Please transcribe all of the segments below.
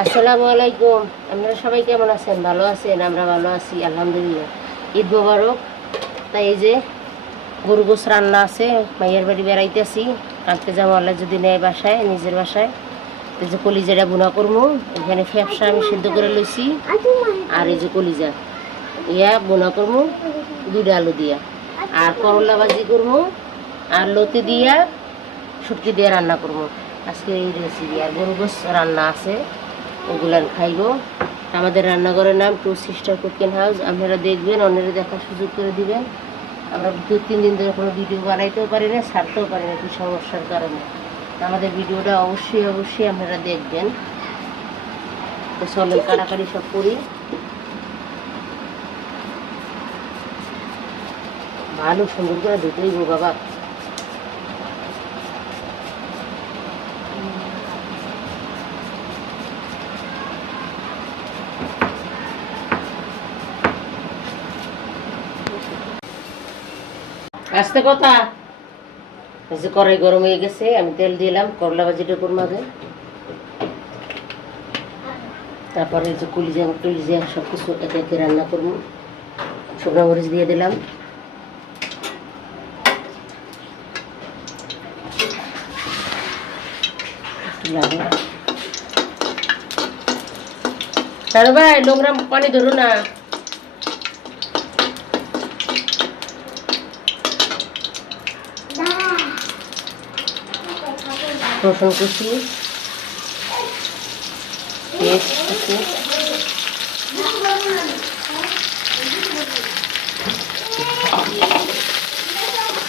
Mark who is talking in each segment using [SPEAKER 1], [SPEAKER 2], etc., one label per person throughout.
[SPEAKER 1] আসসালাম। আলাইকুম। আপনারা সবাই কেমন আছেন? ভালো আছেন? আমরা ভালো আছি, আলহামদুলিল্লাহ। ঈদ মোবারক। তাই এই যে গরু গোস রান্না আছে, মাইয়ের বাড়ি বেড়াইতেছি। কালকে যাব আল্লাহ যদি নেয় বাসায়, নিজের বাসায়। এই যে কলিজাটা বুনা করব এখানে ফ্যাপসা আমি সিদ্ধ করে লইছি। আর এই যে কলিজা। ইয়া বুনা করব দুইটা আলু দিয়া। আর করলা ভাজি করব আর লতি দিয়া শুটকি দিয়ে রান্না করব আজকে এই রেসিপি আর গরু গোস রান্না আছে, ওগুলান খাইবো। আমাদের রান্নাঘরের নাম টু সিস্টার কুকিং হাউস। আপনারা দেখবেন, অন্যরা দেখার সুযোগ করে দিবেন। আমরা দু, তিন দিন ধরে কোনো ভিডিও বানাইতেও পারি না, ছাড়তেও পারি না কি সমস্যার কারণে। আমাদের ভিডিওটা অবশ্যই অবশ্যই আপনারা দেখবেন। তো চলেন, কাটাকাটি সব করি। ভালো সুন্দর করে ধুতেই বাবা। আসতে কথা। যে কড়াই গরম হয়ে গেছে, আমি তেল দিলাম, করলা ভাজিটা করব আগে তারপরে যে কুলিজা টুলিজা সব কিছু একে একে রান্না করব। শুকনো মরিচ দিয়ে দিলাম। লাগে ভাই নোংরা পানি ধরো না। রসুন কুচি পেঁয়াজ কুচি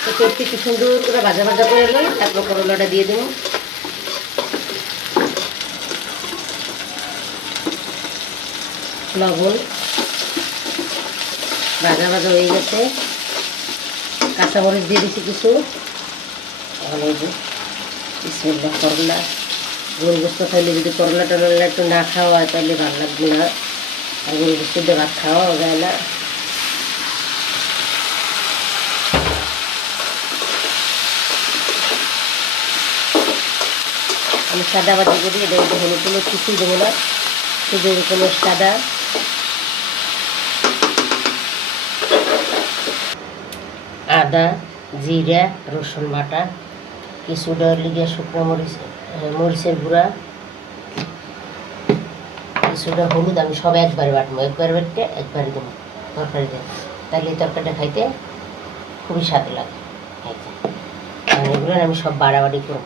[SPEAKER 1] একটু কি সুন্দর করে ভাজা ভাজা করে এলো তারপর করলাটা দিয়ে দেবো। লবণ ভাজা ভাজা হয়ে গেছে। কাঁচামরিচ দিয়ে দিচ্ছি কিছু। এখন বিসমিল্লাহ করলা। গরু গোস্ত খাইলে যদি করলা টরলা একটু না খাওয়া হয় তাহলে ভালো লাগবে না। আর গরু গোস্ত দিয়ে ভাত খাওয়াও যায় না। আমি সাদা বাটি করি এটা হলুদ হলুদ কিছুই দেবো না। শুধু এরকম সাদা। আদা, জিরা, রসুন বাটা। কিছুটা লিগে শুকনো মরিচ মরিচের গুঁড়া কিছুটা হলুদ আমি সব একবারে বাটবো, একবারে বাটতে, একবারে দেবো তরকারিতে তাহলে তরকারিটা খাইতে খুবই স্বাদ লাগে, খাইতে। আর এগুলো আমি সব বাড়াবাড়ি করব।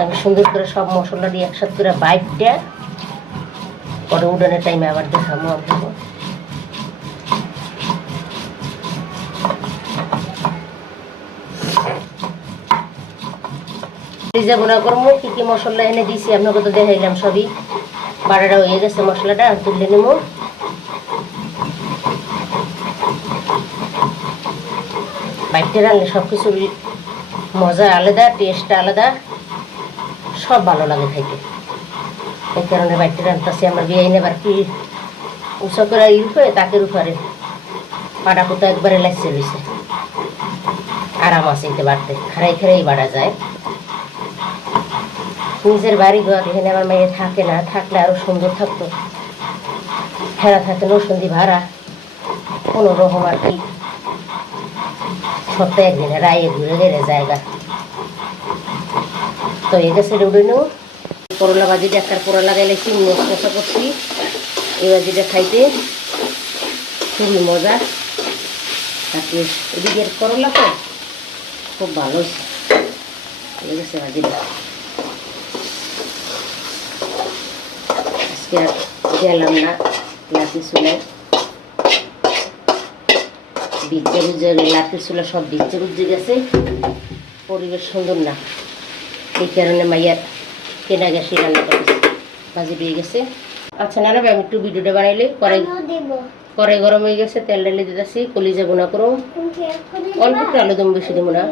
[SPEAKER 1] আমি সুন্দর করে সব মশলা দিয়ে একসাথে করে বাইটটা পরে উডানের টাইমে আবার দেখাবো আপনাকে পিজা গুঁড়া করব কী কী মশলা এনে দিয়েছি আপনাকে তো দেখাইলাম সবই। বাড়াটা হয়ে গেছে মশলাটা, তুলে নেব। বাইকটা রাখলে সব কিছুর মজা আলাদা টেস্ট আলাদা, সব ভালো লাগে খাইতে এই কারণে বাইকটা রান্তাছি আমার বিয়ে নেবার কি উঁচা করে তাকের উপরে কোথা একবারে লাগছে আরাম আছে এতে বাড়তে খারাই খারাই বাড়া যায় নিজের বাড়ি ঘর এখানে আমার মেয়ে থাকে না থাকলে আরও সুন্দর থাকতো ফেরা থাকে নসন্দি ভাড়া কোনো রকম আর কি সপ্তাহে একদিনে রায়ে ঘুরে গেলে জায়গা তো এই গেছে উঠে নেব করলা ভাজিটা একটা পোড়া লাগাইলেছি মশ করছি। এই ভাজিটা খাইতে খুবই মজা। তারপরে এদিকে করলা তো, খুব ভালো হয়েছে। ভাজিটা। আজকে আর গেলাম না, লাঠি চুলায়। বিজ্জা বুজ্জা লাঠি চুলা সব বিজ্জা বুজ্জে গেছে। পরিবেশ সুন্দর না। এই কারণে মাইয়ার কেনা গেছে রান্না করেছে ভাজি পেয়ে গেছে। আচ্ছা না আমি একটু ভিডিওটা বানাইলে কড়াই কড়াই গরম হয়ে গেছে তেল ডালে দিতেছি কলিজা বোনা করো অল্প একটু আলু দম বেশি দেবো না।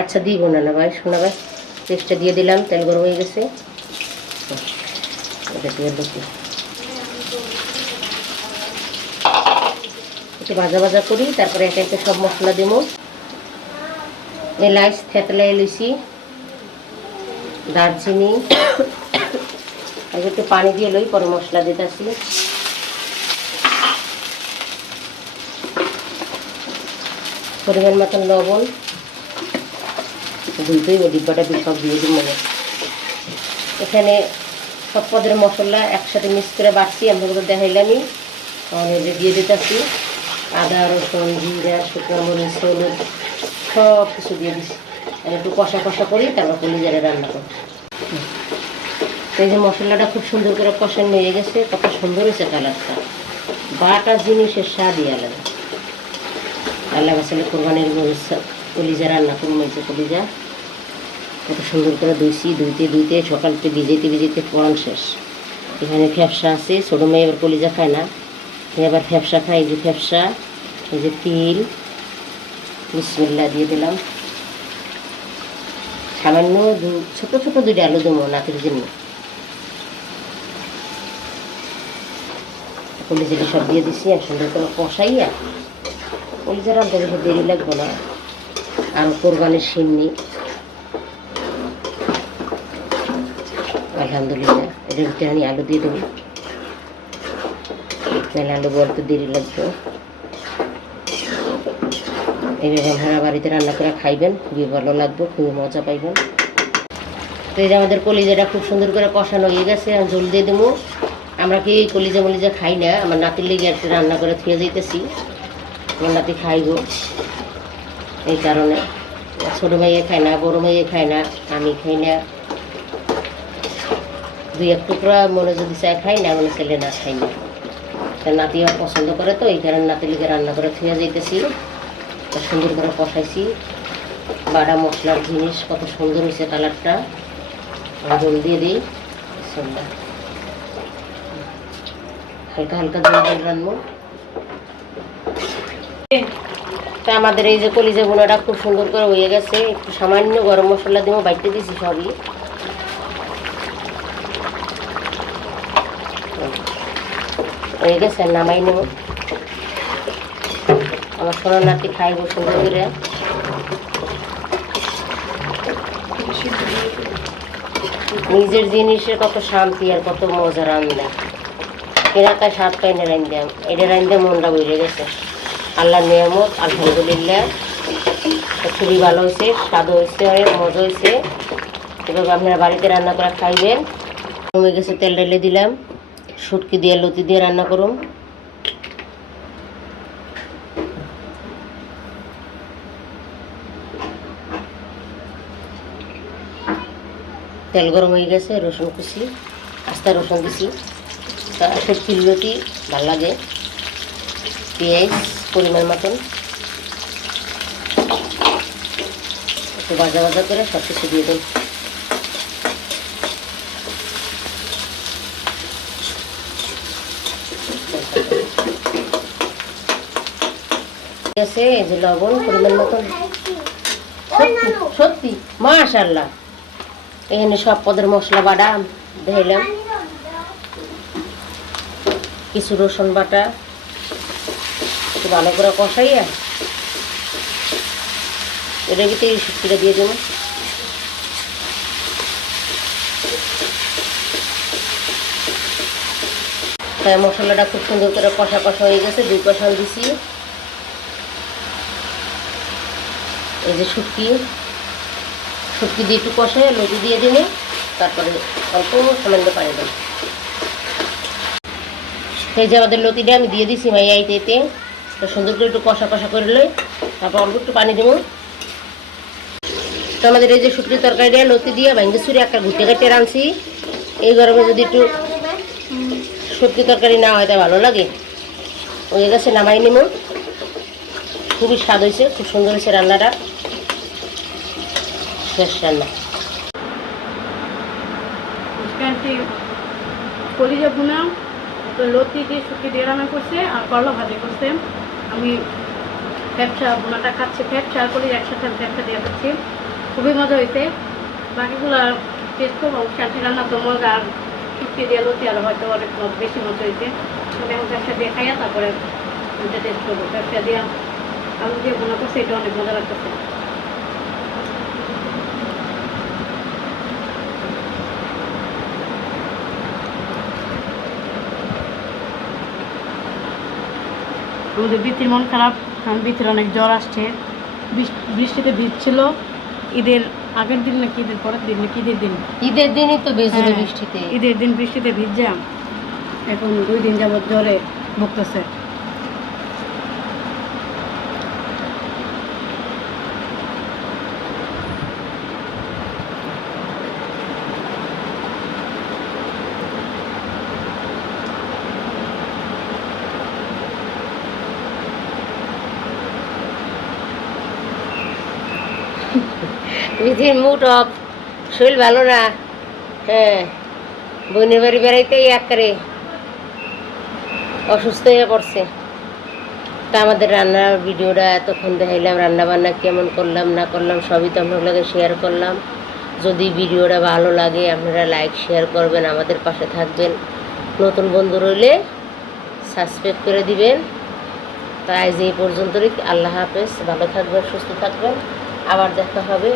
[SPEAKER 1] আচ্ছা দিব না না ভাই শোনা ভাই। পেস্টটা দিয়ে দিলাম তেল গরম হয়ে গেছে। লতি একটু ভাজা ভাজা করি তারপরে একে একে সব মশলা দেবো। এলাচ, থেতলা এলিচি দারচিনি, একটু পানি দিয়ে লই, পরে মশলা দিতেছি পরিমাণ মতন লবণ দুইটাই ওই ডিব্বাটা সব দিয়ে দিই মনে এখানে সব পদের মশলা একসাথে মিক্স করে বাড়ছি দেখাইলামই। এটা দিয়ে দিতেছি আদা, রসুন, জিরা, শুকনো মরিচ, হলুদ সব কিছু দিয়ে আর একটু কষা কষা করি তারপর কলিজারে রান্না করি এই যে মশলাটা খুব সুন্দর করে কষানো হয়ে গেছে, কত সুন্দর হয়েছে কালারটা। বাটা জিনিসের স্বাদই আলাদা। আল্লাহ গাছালে কোরবানির কলিজা রান্না করুন হয়েছে কলিজা, কত সুন্দর করে ধুইছি, ধুইতে ধুইতে সকালতে ভিজেতে ভিজেতে পড়ান শেষ। এখানে ফ্যাপসা আছে, ছোটো মেয়ে এবার কলিজা খায় না। এ আবার ফ্যাপসা খায়, এই যে ফ্যাপসা, এই যে তিল বিসমিল্লা দিয়ে দিলাম। সামান্য দু, ছোটো ছোটো দুইটা আলু দেবো নাতির জন্য। কলিজাটি সব দিয়ে দিছি, আর সুন্দর করে কষাইয়া কলিজা রান্না বেশি দেরি লাগবে না। আর কোরবানির সিন্নি। আলহামদুলিল্লাহ, এটার ভিতরে আমি আলু দিয়ে দেবো। আলু বলতে দেরি লাগবে। এইভাবে আপনারা বাড়িতে রান্না করে খাইবেন খুবই ভালো লাগবে খুবই মজা পাইবেন। তো এই যে আমাদের কলিজাটা খুব সুন্দর করে কষানো হয়ে গেছে জল দিয়ে দেবো। আমরা কি কলিজা মলিজা খাই না, আমার নাতির লেগে একটা রান্না করে থুয়ে যাইতেছি। আমার নাতি খাইব, এই কারণে। ছোটো মেয়ে খায় না, বড়ো মেয়ে খায় না, আমি খাই না। দুই এক টুকরা মনে যদি চায় খাই না মনে ছেলে না খাই না। নাতি পছন্দ করে তো, এই কারণে নাতি লিগে রান্না করে থুয়ে যাইতেছি। সুন্দর করে কষাইছি। বাটা মশলার জিনিস, কত সুন্দর হয়েছে কালারটা। জল দিয়ে দিই। বিসমিল্লাহ। হালকা হালকা জল রান্না তা আমাদের এই যে কলিজা গুঁড়োটা খুব সুন্দর করে হয়ে গেছে। একটু সামান্য গরম মশলা দিয়ে বাইতে দিয়েছি সবই। হয়ে গেছে, নামাই নেব। আমার সোনার নাতি খাইব সুন্দর করে নিজের জিনিসের কত শান্তি আর কত মজা রান্না। কেনাটা স্বাদ পাই না রান্দাম এটা রান্দা মনটা বেড়ে গেছে। আল্লাহ নিয়ামত, আলহামদুলিল্লাহ। খুবই ভালো হয়েছে স্বাদ হয়েছে অনেক মজা হয়েছে এভাবে আপনারা বাড়িতে রান্না করে খাইবেন। কমে গেছে, তেল ঢেলে দিলাম। শুটকি দিয়ে লতি দিয়ে রান্না করুন তেল গরম হয়ে গেছে, রসুন কুচি, আস্তা রসুন দিছি। তা লতি ভালো লাগে, পেঁয়াজ পরিমাণ মতন। একটু ভাজা ভাজা করে সব কিছু দিয়ে ঠিক আছে লবণ পরিমাণ মতন। সত্যি সত্যি মাশাল্লাহ এখানে সব পদের মশলা বাটা দিলাম কিছু রসুন বাটা, একটু ভালো করে কষাইয়া এটার ভিতরে শুক্তিটা দিয়ে দেবো। তাই মশলাটা খুব সুন্দর করে কষা কষা হয়ে গেছে, দুই কষান দিছি। এই যে শুটকি। শুটকি দিয়ে একটু কষে লতি দিয়ে দিলে তারপরে অল্প সামান্য পানি দেবো। এই যে আমাদের লতিটা আমি দিয়ে দিছি মাই আইতে এতে সুন্দর করে একটু কষা কষা করে লই, তারপর অল্প একটু পানি দেবো। তো আমাদের এই যে শুটকির তরকারিটা, লতি দিয়ে ভাঙ্গে সুরে একটা ঘুরতে কাটতে রাঁধছি। এই গরমে যদি একটু শুটকি তরকারি না হয়, তা ভালো লাগে। ওই গেছে নামাই নেব খুবই স্বাদ হয়েছে, খুব সুন্দর হয়েছে রান্নাটা। শেষ রান্না
[SPEAKER 2] কলিজা ভুনা লতি দিয়ে শুকি দিয়ে রান্না করছে, আর করলা ভাজি করছে। আমি ফ্যাপসা ভুনাটা খাচ্ছি, ফ্যাপসা আর কলিজা একসাথে আমি ফ্যাপসা দিয়ে খাচ্ছি। খুবই মজা হয়েছে। বাকিগুলো টেস্ট করব শান্তি রান্না তো মজা, আর শুকিয়ে দিয়ে লতি আর হয়তো অনেক বেশি মজা হয়েছে। আমি এখন ব্যবসা দিয়ে খাইয়া তারপরে টেস্ট করব। ব্যবসা দিয়ে আলু দিয়ে বোনা করছে, এটা অনেক মজা লাগতেছে। আমাদের বৃত্তির মন খারাপ কারণ বৃত্তির অনেক জ্বর আসছে। বৃষ্টিতে ভিজছিল। ঈদের আগের দিন নাকি ঈদের পরের দিন নাকি ঈদের দিন?
[SPEAKER 1] ঈদের দিনই তো বেজুলে
[SPEAKER 2] হ্যাঁ,
[SPEAKER 1] বৃষ্টিতে।
[SPEAKER 2] ঈদের দিন বৃষ্টিতে ভিজলাম এখন দুই দিন যাবত জ্বরে ভুগতেছে।
[SPEAKER 1] বিধির মুড অফ শরীর ভালো না। হ্যাঁ বোনের বাড়ি বেড়াইতেই একারে অসুস্থ হয়ে পড়ছে। তা আমাদের রান্নার ভিডিওটা এতক্ষণ দেখাইলাম রান্না বান্না কেমন করলাম, না করলাম, সবই তো আপনাদের শেয়ার করলাম। যদি ভিডিওটা ভালো লাগে, আপনারা লাইক শেয়ার করবেন, আমাদের পাশে থাকবেন। নতুন বন্ধু রইলে সাবস্ক্রাইব করে দিবেন। তাই আজ এই পর্যন্তই, আল্লাহ হাফেজ, ভালো থাকবেন, সুস্থ থাকবেন। আবার দেখা হবে